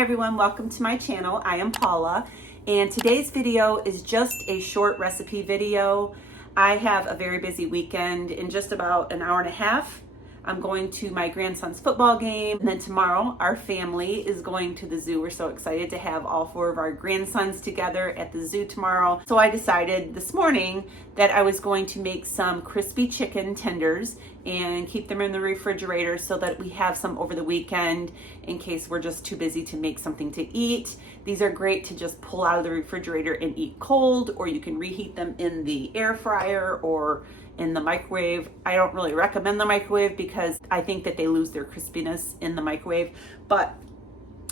Hi everyone, welcome to my channel. I am Paula, and today's video is just a short recipe video. I have a very busy weekend. In just about an hour and a half, I'm going to my grandson's football game, and then tomorrow our family is going to the zoo. We're so excited to have all four of our grandsons together at the zoo tomorrow. So I decided this morning that I was going to make some crispy chicken tenders and keep them in the refrigerator so that we have some over the weekend in case we're just too busy to make something to eat. These are great to just pull out of the refrigerator and eat cold, or you can reheat them in the air fryer or in the microwave. I don't really recommend the microwave because I think that they lose their crispiness in the microwave, but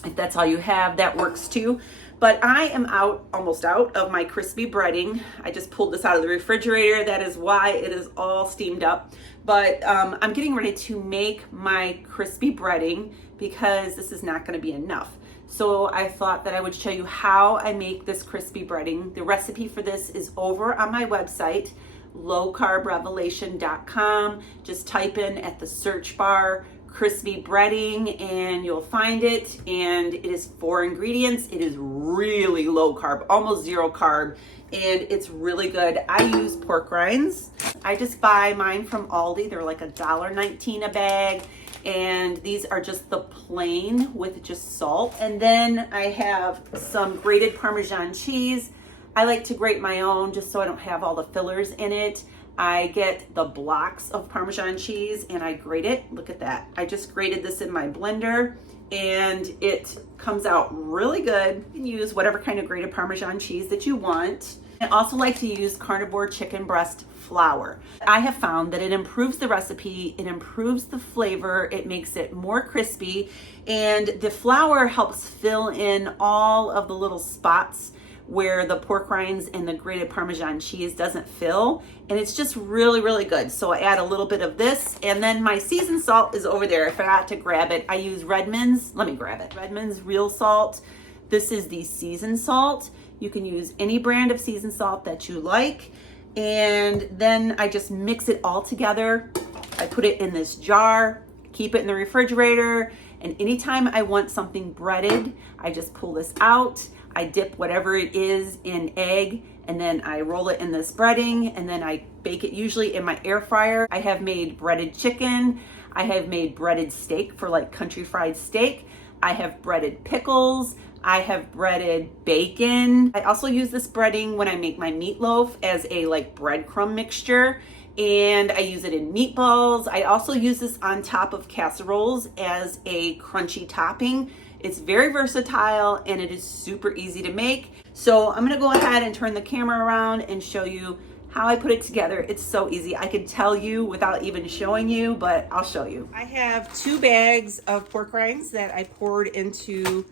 if that's all you have, that works too. But I am almost out of my crispy breading. I just pulled this out of the refrigerator. That is why it is all steamed up. But I'm getting ready to make my crispy breading because this is not going to be enough. So I thought that I would show you how I make this crispy breading. The recipe for this is over on my website, lowcarbrevelation.com. Just type in at the search bar crispy breading and you'll find it, and it is 4 ingredients. It is really low carb, almost zero carb, and it's really good. I use pork rinds. I just buy mine from Aldi. They're like $1.19 a bag, and these are just the plain with just salt. And then I have some grated Parmesan cheese. I like to grate my own just so I don't have all the fillers in it. I get the blocks of Parmesan cheese and I grate it. Look at that. I just grated this in my blender and it comes out really good. You can use whatever kind of grated Parmesan cheese that you want. I also like to use carnivore chicken breast flour. I have found that it improves the recipe, it improves the flavor, it makes it more crispy, and the flour helps fill in all of the little spots where the pork rinds and the grated Parmesan cheese doesn't fill, and it's just really, really good. So I add a little bit of this, and then my seasoned salt is over there. I forgot to grab it. I use Redmond's, let me grab it. Redmond's real salt. This is the seasoned salt. You can use any brand of seasoned salt that you like, and then I just mix it all together. I put it in this jar, keep it in the refrigerator, and anytime I want something breaded, I just pull this out. I dip whatever it is in egg, and then I roll it in this breading, and then I bake it usually in my air fryer. I have made breaded chicken. I have made breaded steak for like country fried steak. I have breaded pickles. I have breaded bacon. I also use this breading when I make my meatloaf as a like breadcrumb mixture, and I use it in meatballs. I also use this on top of casseroles as a crunchy topping. It's very versatile and it is super easy to make. So I'm gonna go ahead and turn the camera around and show you how I put it together. It's so easy. I could tell you without even showing you, but I'll show you. I have 2 bags of pork rinds that I poured into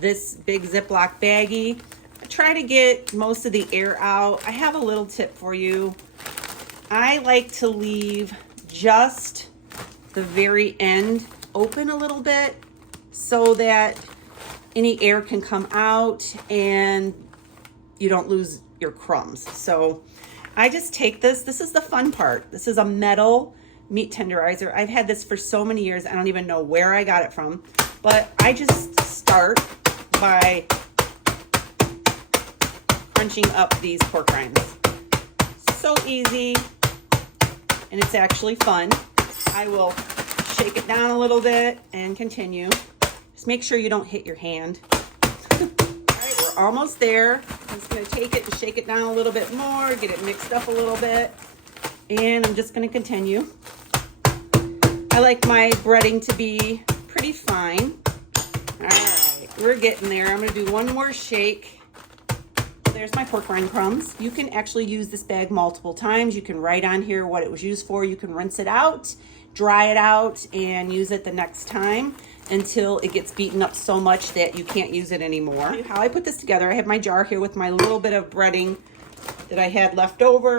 this big Ziploc baggie. I try to get most of the air out. I have a little tip for you. I like to leave just the very end open a little bit so that any air can come out and you don't lose your crumbs. So I just take this. This is the fun part. This is a metal meat tenderizer. I've had this for so many years. I don't even know where I got it from, but I just start by crunching up these pork rinds. So easy, and it's actually fun. I will shake it down a little bit and continue. Just make sure you don't hit your hand. All right, we're almost there. I'm just gonna take it and shake it down a little bit more, get it mixed up a little bit, and I'm just gonna continue. I like my breading to be pretty fine. All right, we're getting there. I'm gonna do one more shake. There's my pork rind crumbs. You can actually use this bag multiple times. You can write on here what it was used for. You can rinse it out, dry it out, and use it the next time until it gets beaten up so much that you can't use it anymore. How I put this together, I have my jar here with my little bit of breading that I had left over.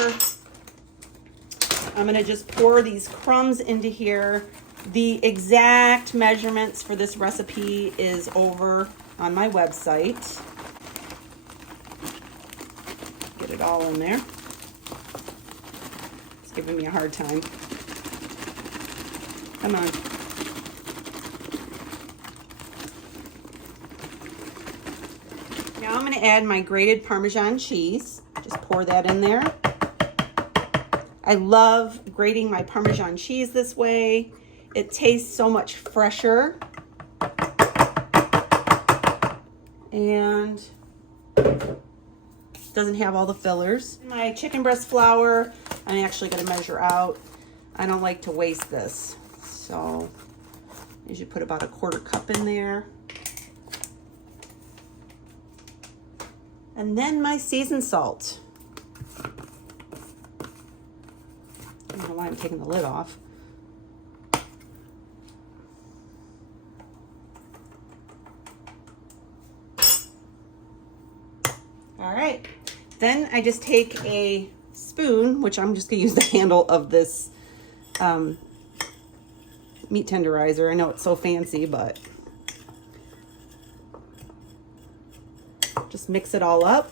I'm gonna just pour these crumbs into here. The exact measurements for this recipe is over on my website. Get it all in there. It's giving me a hard time. Come on. I'm gonna add my grated Parmesan cheese. Just pour that in there. I love grating my Parmesan cheese this way. It tastes so much fresher. And doesn't have all the fillers. My chicken breast flour, I'm actually gonna measure out. I don't like to waste this. So you should put about a 1/4 cup in there. And then my seasoned salt. I don't know why I'm taking the lid off. All right, then I just take a spoon, which I'm just gonna use the handle of this meat tenderizer. I know it's so fancy, but just mix it all up.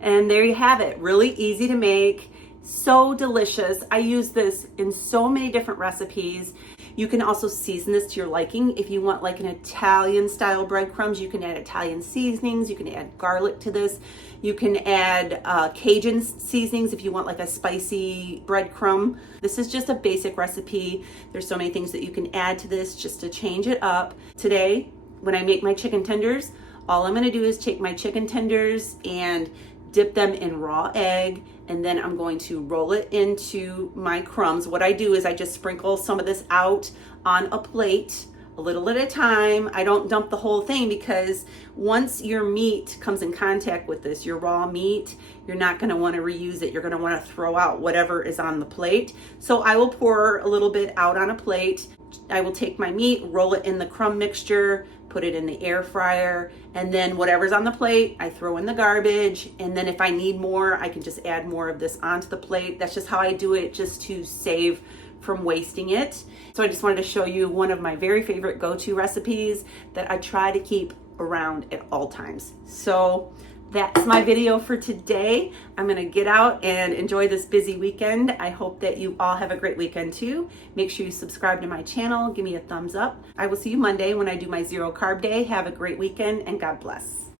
And there you have it, really easy to make. So delicious. I use this in so many different recipes. You can also season this to your liking. If you want like an Italian style breadcrumbs, you can add Italian seasonings. You can add garlic to this. You can add Cajun seasonings if you want like a spicy breadcrumb. This is just a basic recipe. There's so many things that you can add to this just to change it up. Today, when I make my chicken tenders, all I'm gonna do is take my chicken tenders and dip them in raw egg, and then I'm going to roll it into my crumbs. What I do is I just sprinkle some of this out on a plate, a little at a time. I don't dump the whole thing, because once your meat comes in contact with this, your raw meat, you're not gonna wanna reuse it. You're gonna wanna throw out whatever is on the plate. So I will pour a little bit out on a plate. I will take my meat, roll it in the crumb mixture, put it in the air fryer, and then whatever's on the plate, I throw in the garbage. And then if I need more, I can just add more of this onto the plate. That's just how I do it, just to save from wasting it. So I just wanted to show you one of my very favorite go-to recipes that I try to keep around at all times. So that's my video for today. I'm gonna get out and enjoy this busy weekend. I hope that you all have a great weekend too. Make sure you subscribe to my channel, give me a thumbs up. I will see you Monday when I do my 0 carb day. Have a great weekend and God bless.